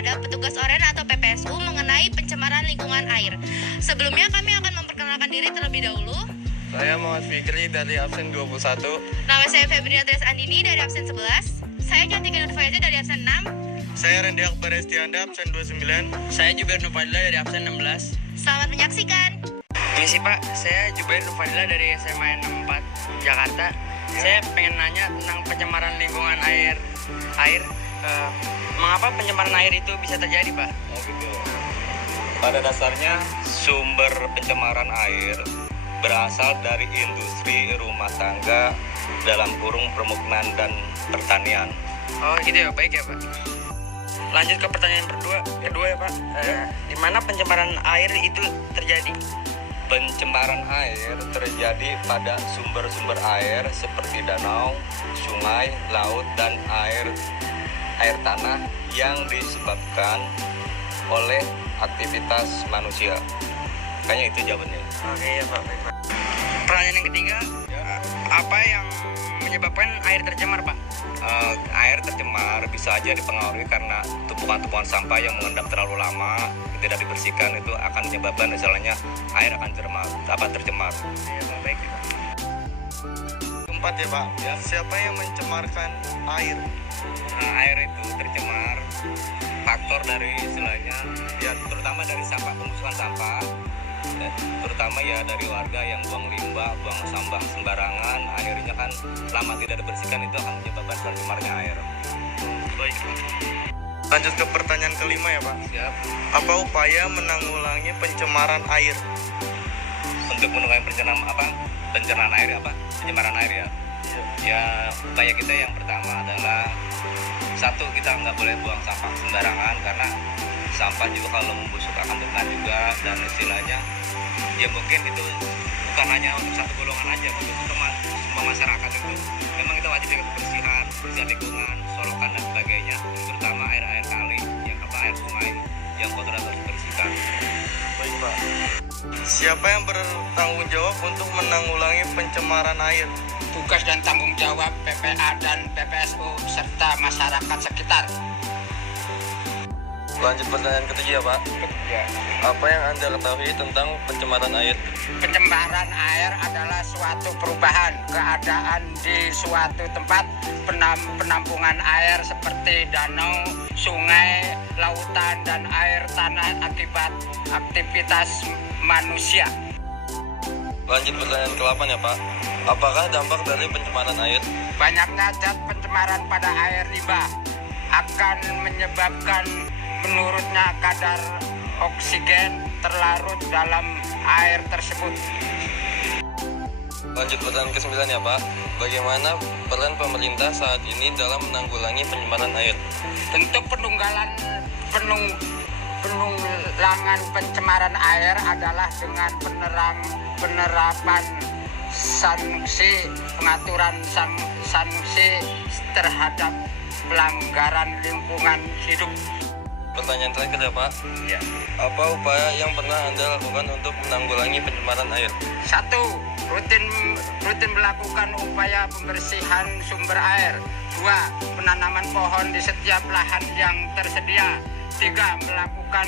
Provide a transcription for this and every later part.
terhadap petugas OREN atau PPSU mengenai pencemaran lingkungan air. Sebelumnya kami akan memperkenalkan diri terlebih dahulu. Saya Muhammad Fikri dari absen 21. Nama saya Febriatrias Andini dari absen 11. Saya Cantika Nurfaiza dari absen 6. Saya Randy Akbar Estianda absen 29. Saya Jubair Nufadila dari absen 16. Selamat menyaksikan. Misi Pak, saya Jubair Nufadila dari SMA 64 Jakarta. Saya pengen nanya tentang pencemaran lingkungan air. Mengapa pencemaran air itu bisa terjadi, Pak? Oh gitu. Pada dasarnya sumber pencemaran air berasal dari industri rumah tangga dalam kurung permukiman dan pertanian. Oh gitu ya, baik ya Pak. Lanjut ke pertanyaan kedua ya Pak. Di mana pencemaran air itu terjadi? Pencemaran air terjadi pada sumber-sumber air seperti danau, sungai, laut, dan air tanah yang disebabkan oleh aktivitas manusia. Kayaknya itu jawabannya. Oke ya Pak, baik Pak. Pertanyaan yang ketiga, apa yang menyebabkan air tercemar Pak? Air tercemar bisa aja dipengaruhi karena tumpukan-tumpukan sampah yang mengendap terlalu lama, tidak dibersihkan, itu akan menyebabkan misalnya air akan tercemar. Ya Pak, baik ya Pak. Keempat ya Pak. Siapa yang mencemarkan air? Air itu tercemar faktor dari istilahnya ya, terutama dari sampah, pembusukan sampah, terutama ya dari warga yang buang limbah, buang sampah sembarangan, akhirnya kan lama tidak dibersihkan, itu akan menyebabkan tercemarnya air. Baik Pak. Lanjut ke pertanyaan kelima ya Pak. Siap. Apa upaya menanggulangi pencemaran air? Untuk mengurangi pencemaran air ya. Ya, upaya kita yang pertama adalah satu, kita nggak boleh buang sampah sembarangan, karena sampah juga kalau membusuk akan benar juga, dan istilahnya ya mungkin itu bukan hanya untuk satu golongan aja, untuk semua masyarakat itu memang kita wajib jaga kebersihan lingkungan, solokan dan sebagainya, terutama air kali, air sungai yang kotor harus dibersihkan. Baik Pak. Siapa yang bertanggung jawab untuk menanggulangi pencemaran air? Tugas dan tanggung jawab PPA dan PPSU serta masyarakat sekitar. Lanjut pertanyaan ketiga ya Pak. Ya. Apa yang Anda ketahui tentang pencemaran air? Pencemaran air adalah suatu perubahan keadaan di suatu tempat penampungan air seperti danau, sungai, lautan, dan air tanah akibat aktivitas manusia. Lanjut pertanyaan ke-8 ya Pak. Apakah dampak dari pencemaran air? Banyaknya zat pencemaran pada air limbah akan menyebabkan menurunnya kadar oksigen terlarut dalam air tersebut. Lanjut pertanyaan ke-9 ya Pak. Bagaimana peran pemerintah saat ini dalam menanggulangi pencemaran air? Bentuk penanggulangan pencemaran air adalah dengan penerapan sanksi, pengaturan sanksi terhadap pelanggaran lingkungan hidup. Pertanyaan terakhir ya Pak. Ya. Apa upaya yang pernah Anda lakukan untuk menanggulangi pencemaran air? 1. Rutin melakukan upaya pembersihan sumber air. 2. Penanaman pohon di setiap lahan yang tersedia. 3. Melakukan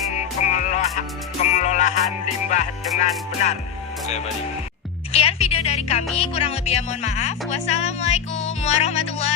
pengelolaan limbah dengan benar. Oke, baik. Sekian video dari kami, kurang lebihnya mohon maaf. Wassalamualaikum warahmatullahi